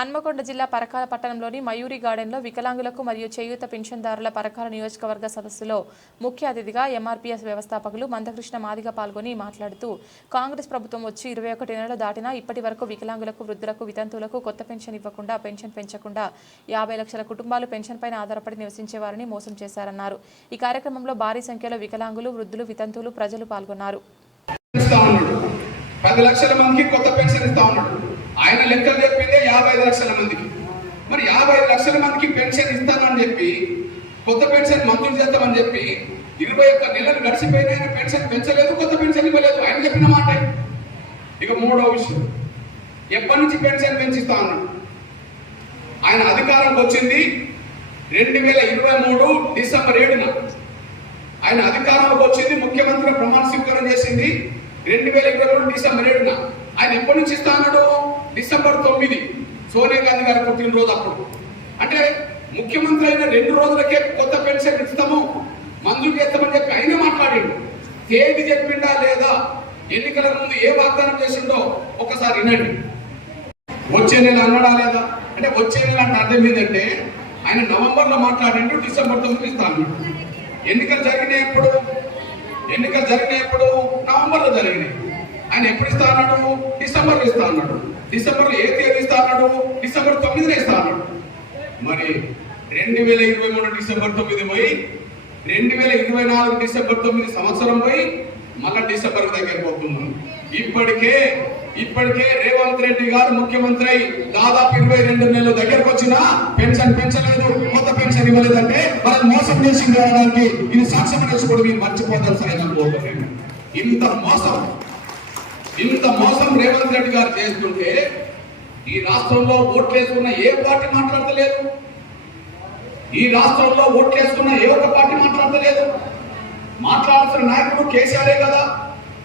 హన్మకొండ జిల్లా పరకాల పట్టణంలోని మయూరి గార్డెన్లో వికలాంగులకు మరియు చేయూత పెన్షన్దారుల పరకాల నియోజకవర్గ సదస్సులో ముఖ్య అతిథిగా ఎంఆర్పీఎస్ వ్యవస్థాపకులు మందకృష్ణ మాదిగ పాల్గొని మాట్లాడుతూ కాంగ్రెస్ ప్రభుత్వం వచ్చి ఇరవై ఒకటి నెలలు దాటినా ఇప్పటి వరకు వికలాంగులకు వృద్ధులకు వితంతువులకు కొత్త పెన్షన్ ఇవ్వకుండా పెన్షన్ పెంచకుండా యాభై లక్షల కుటుంబాలు పెన్షన్ పైన ఆధారపడి నివసించేవారని మోసం చేశారన్నారు. ఈ కార్యక్రమంలో భారీ సంఖ్యలో వికలాంగులు వృద్ధులు వితంతువులు ప్రజలు పాల్గొన్నారు. పది లక్షల మందికి కొత్త పెన్షన్ ఇస్తా ఉన్నాడు. ఆయన లెక్కలు చెప్పిందే యాభై ఐదు లక్షల మందికి. మరి యాభై ఐదు లక్షల మందికి పెన్షన్ ఇస్తానని చెప్పి కొత్త పెన్షన్ మంజూరు చేస్తామని చెప్పి ఇరవై ఒక్క నెలలు గడిచిపోయిన ఆయన పెన్షన్ పెంచలేదు కొత్త పెన్షన్ ఇవ్వలేదు. ఆయన చెప్పిన మాట. ఇక మూడో విషయం. ఎప్పటి నుంచి పెన్షన్ పెంచిస్తా ఉన్నాడు? ఆయన అధికారంకి వచ్చింది రెండు వేల ఇరవై మూడు డిసెంబర్ ఏడున. ఆయన అధికారంలోకి వచ్చింది ముఖ్యమంత్రి ప్రమాణ స్వీకారం చేసింది రెండు వేల ఇరవై రెండు డిసెంబర్ ఏడున ఆయన ఎప్పటి నుంచి ఇస్తా అన్నాడు? డిసెంబర్ తొమ్మిది. సోనియా గాంధీ గారి పుట్టినరోజు అప్పుడు. అంటే ముఖ్యమంత్రి అయిన రెండు రోజులకే కొత్త పెన్షన్ ఇస్తాము మంజూరు చేస్తామని చెప్పి ఆయన మాట్లాడిండు. తేదీ చెప్పిండా లేదా ఎన్నికల ముందు ఏ వాగ్దానం చేసిండో ఒకసారి వినండి. వచ్చే నెల అన్నాడా లేదా? అంటే వచ్చే నెల అంటే అర్థం ఏంటంటే ఆయన నవంబర్లో మాట్లాడిండు డిసెంబర్ తొమ్మిది ఇస్తాను ఎన్నికలు జరిగినాయి ఎప్పుడు? ఎన్నికలు జరిగినప్పుడు నవంబర్లో నవంబర్లో జరిగినాయి. ఆయన ఎప్పుడు ఇస్తా అన్నాడు? డిసెంబర్లో ఇస్తా అన్నాడు. డిసెంబర్లో ఏ తేదీ ఇస్తా అన్నాడు? డిసెంబర్ తొమ్మిదిన ఇస్తా అన్నాడు. మరి రెండు వేల ఇరవై మూడు డిసెంబర్ తొమ్మిది పోయి రెండు వేల ఇరవై నాలుగు డిసెంబర్ తొమ్మిది సంవత్సరం పోయి మళ్ళా డిసెంబర్ దగ్గరికి పోతున్నాం. ఇప్పటికే ఇప్పటికే రేవంత్ రెడ్డి గారు ముఖ్యమంత్రి అయి దాదాపు ఇరవై రెండు నెలల దగ్గరకు వచ్చిన పెన్షన్ పెన్షన్ కొత్త ఇవ్వలేదంటే మనం మోసం చేసి రావడానికి ఇది సాక్ష్యం కూడా మీరు మర్చిపోతారు సరైన అనుకోవట్లేదు ఇంత మోసం ఇంత మోసం రేవంత్ రెడ్డి గారు చేస్తుంటే ఈ రాష్ట్రంలో ఓట్లు వేసుకున్న ఏ పార్టీ మాట్లాడతలేదు? ఈ రాష్ట్రంలో ఓట్లు వేసుకున్న ఏ ఒక్క పార్టీ మాట్లాడతలేదు? మాట్లాడాల్సిన నాయకుడు కేసీఆరే కదా.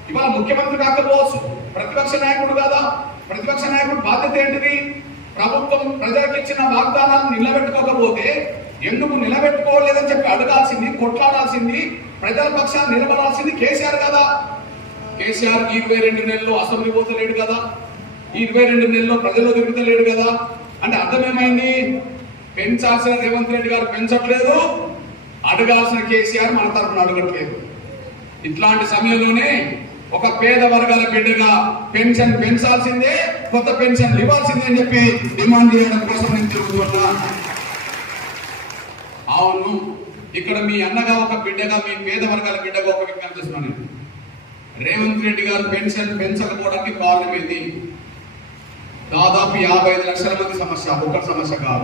ఇవాళ ముఖ్యమంత్రి కాకపోవచ్చు ప్రతిపక్ష నాయకుడు కదా. ప్రతిపక్ష నాయకుడు బాధ్యత ఏంటిది? ప్రభుత్వం ప్రజలకు ఇచ్చిన వాగ్దానాలను నిలబెట్టుకోకపోతే ఎందుకు నిలబెట్టుకోలేదని చెప్పి అడగాల్సింది కొట్లాడాల్సింది ప్రజల పక్షాన్ని నిలబడాల్సింది కేసీఆర్ కదా. కేసీఆర్ ఇరవై రెండు నెలల్లో అసెంబ్లీ పోతలేడు కదా. ఇరవై రెండు నెలల్లో ప్రజల్లో తిరుగుతలేడు కదా. అంటే అర్థం ఏమైంది పెంచాల్సిన రేవంత్ రెడ్డి గారు పెంచట్లేదు. అడగాల్సిన కేసీఆర్ మన తరఫున అడగట్లేదు. ఇట్లాంటి సమయంలోనే ఒక పేద వర్గాల బిడ్డగా పెన్షన్ పెంచాల్సిందే కొత్త పెన్షన్ ఇవ్వాల్సిందే అని చెప్పి డిమాండ్ చేయడం కోసం నేను తిరుగుతున్నా. అవును. ఇక్కడ మీ అన్నగా ఒక బిడ్డగా మీ పేద వర్గాల బిడ్డగా ఒక విజ్ఞప్తి చేస్తున్నాను రేవంత్ రెడ్డి గారు పెన్షన్ పెంచకపోవడానికి కారణం ఏంటి? దాదాపు యాభై ఐదు లక్షల మంది సమస్య ఒక సమస్య కాదు.